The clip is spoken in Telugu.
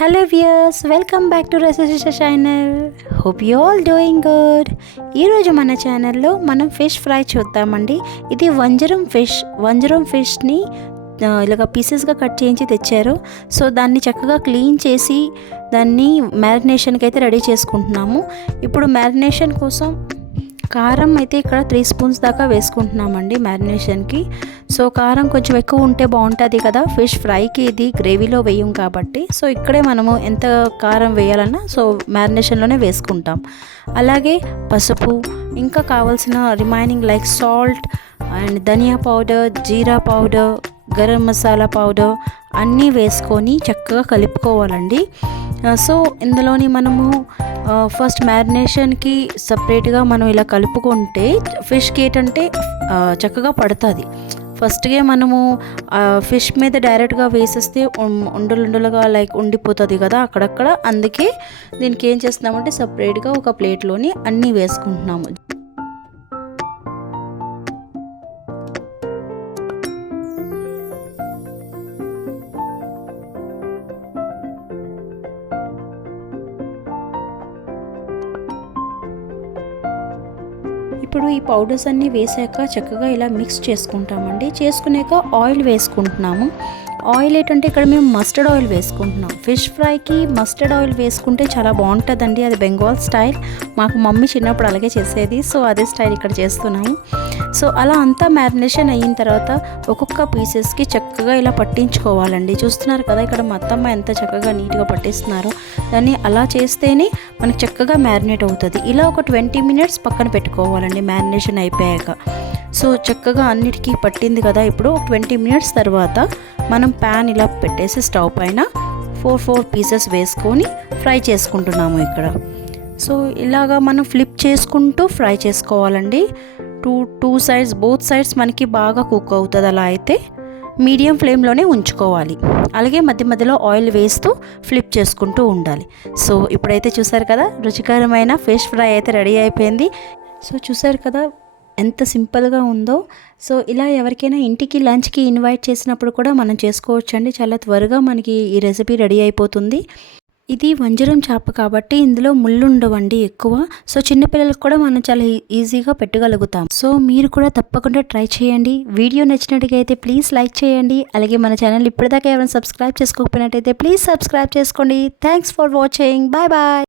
Hello viewers, welcome back to రసశిష channel. Hope you all doing good. ఈరోజు మన ఛానల్లో మనం ఫిష్ ఫ్రై చూద్దామండి. ఇది వంజరం ఫిష్ని ఇలాగ పీసెస్గా కట్ చేయించి తెచ్చారు. సో దాన్ని చక్కగా క్లీన్ చేసి దాన్ని మ్యారినేషన్కి అయితే రెడీ చేసుకుంటున్నాము. ఇప్పుడు మ్యారినేషన్ కోసం కారం అయితే ఇక్కడ 3 స్పూన్స్ దాకా వేసుకుంటున్నామండి మ్యారినేషన్కి. సో కారం కొంచెం ఎక్కువ ఉంటే బాగుంటుంది కదా, ఫిష్ ఫ్రైకి ఇది గ్రేవీలో వేయం కాబట్టి. సో ఇక్కడే మనము ఎంత కారం వేయాలన్నా సో మ్యారినేషన్లోనే వేసుకుంటాం. అలాగే పసుపు, ఇంకా కావాల్సిన రిమైనింగ్ లైక్ సాల్ట్ అండ్ ధనియా పౌడర్, జీరా పౌడర్, గరం మసాలా పౌడర్ అన్నీ వేసుకొని చక్కగా కలుపుకోవాలండి. సో ఇందులోని మనము ఫస్ట్ మ్యారినేషన్కి సపరేట్గా మనం ఇలా కలుపుకుంటే ఫిష్కి ఏంటంటే చక్కగా పడుతుంది. ఫస్ట్గా మనము ఫిష్ మీద డైరెక్ట్గా వేసేస్తే ఉండలుగా లైక్ ఉండిపోతుంది కదా అక్కడక్కడ. అందుకే దీనికి ఏం చేస్తున్నామంటే సపరేట్గా ఒక ప్లేట్లోని అన్నీ వేసుకుంటున్నాము. ఇప్పుడు ఈ పౌడర్స్ అన్నీ వేసాక చక్కగా ఇలా మిక్స్ చేసుకుంటామండి. చేసుకున్నాక ఆయిల్ వేసుకుంటున్నాము. ఆయిల్ ఏంటంటే ఇక్కడ మేము మస్టర్డ్ ఆయిల్ వేసుకుంటున్నాం. ఫిష్ ఫ్రైకి మస్టర్డ్ ఆయిల్ వేసుకుంటే చాలా బాగుంటుందండి. అది బెంగాల్ స్టైల్. మాకు మమ్మీ చిన్నప్పుడు అలాగే చేసేది. సో అదే స్టైల్ ఇక్కడ చేస్తున్నాము. సో అలా అంతా మ్యారినేషన్ అయిన తర్వాత ఒక్కొక్క పీసెస్కి చక్కగా ఇలా పట్టించుకోవాలండి. చూస్తున్నారు కదా ఇక్కడ మా అత్తమ్మ ఎంత చక్కగా నీట్గా పట్టిస్తున్నారో. దాన్ని అలా చేస్తేనే మనకి చక్కగా మ్యారినేట్ అవుతుంది. ఇలా ఒక 20 మినిట్స్ పక్కన పెట్టుకోవాలండి మ్యారినేషన్ అయిపోయాక. సో చక్కగా అన్నిటికీ పట్టింది కదా. ఇప్పుడు 20 మినిట్స్ తర్వాత మనం ప్యాన్ ఇలా పెట్టేసి స్టవ్ పైన 4 పీసెస్ వేసుకొని ఫ్రై చేసుకుంటున్నాము ఇక్కడ. సో ఇలాగా మనం ఫ్లిప్ చేసుకుంటూ ఫ్రై చేసుకోవాలండి. టూ సైడ్స్, బోత్ సైడ్స్ మనకి బాగా కుక్ అవుతుంది. అలా అయితే మీడియం ఫ్లేమ్లోనే ఉంచుకోవాలి. అలాగే మధ్య మధ్యలో ఆయిల్ వేస్తూ ఫ్లిప్ చేసుకుంటూ ఉండాలి. సో ఇప్పుడైతే చూసారు కదా రుచికరమైన ఫిష్ ఫ్రై అయితే రెడీ అయిపోయింది. సో చూసారు కదా ఎంత సింపుల్గా ఉందో. సో ఇలా ఎవరికైనా ఇంటికి లంచ్కి ఇన్వైట్ చేసినప్పుడు కూడా మనం చేసుకోవచ్చండి. చాలా త్వరగా మనకి ఈ రెసిపీ రెడీ అయిపోతుంది. ఇది వంజరం చేప కాబట్టి ఇందులో ముళ్ళు ఉండవండి ఎక్కువ. సో చిన్నపిల్లలకు కూడా మనం చాలా ఈజీగా పెట్టగలుగుతాం. సో మీరు కూడా తప్పకుండా ట్రై చేయండి. వీడియో నచ్చినట్టుగా అయితే ప్లీజ్ లైక్ చేయండి. అలాగే మన ఛానల్ ఇప్పటిదాకా ఎవరైనా సబ్స్క్రైబ్ చేసుకోకపోయినట్టయితే ప్లీజ్ సబ్స్క్రైబ్ చేసుకోండి. Thanks for watching. Bye bye.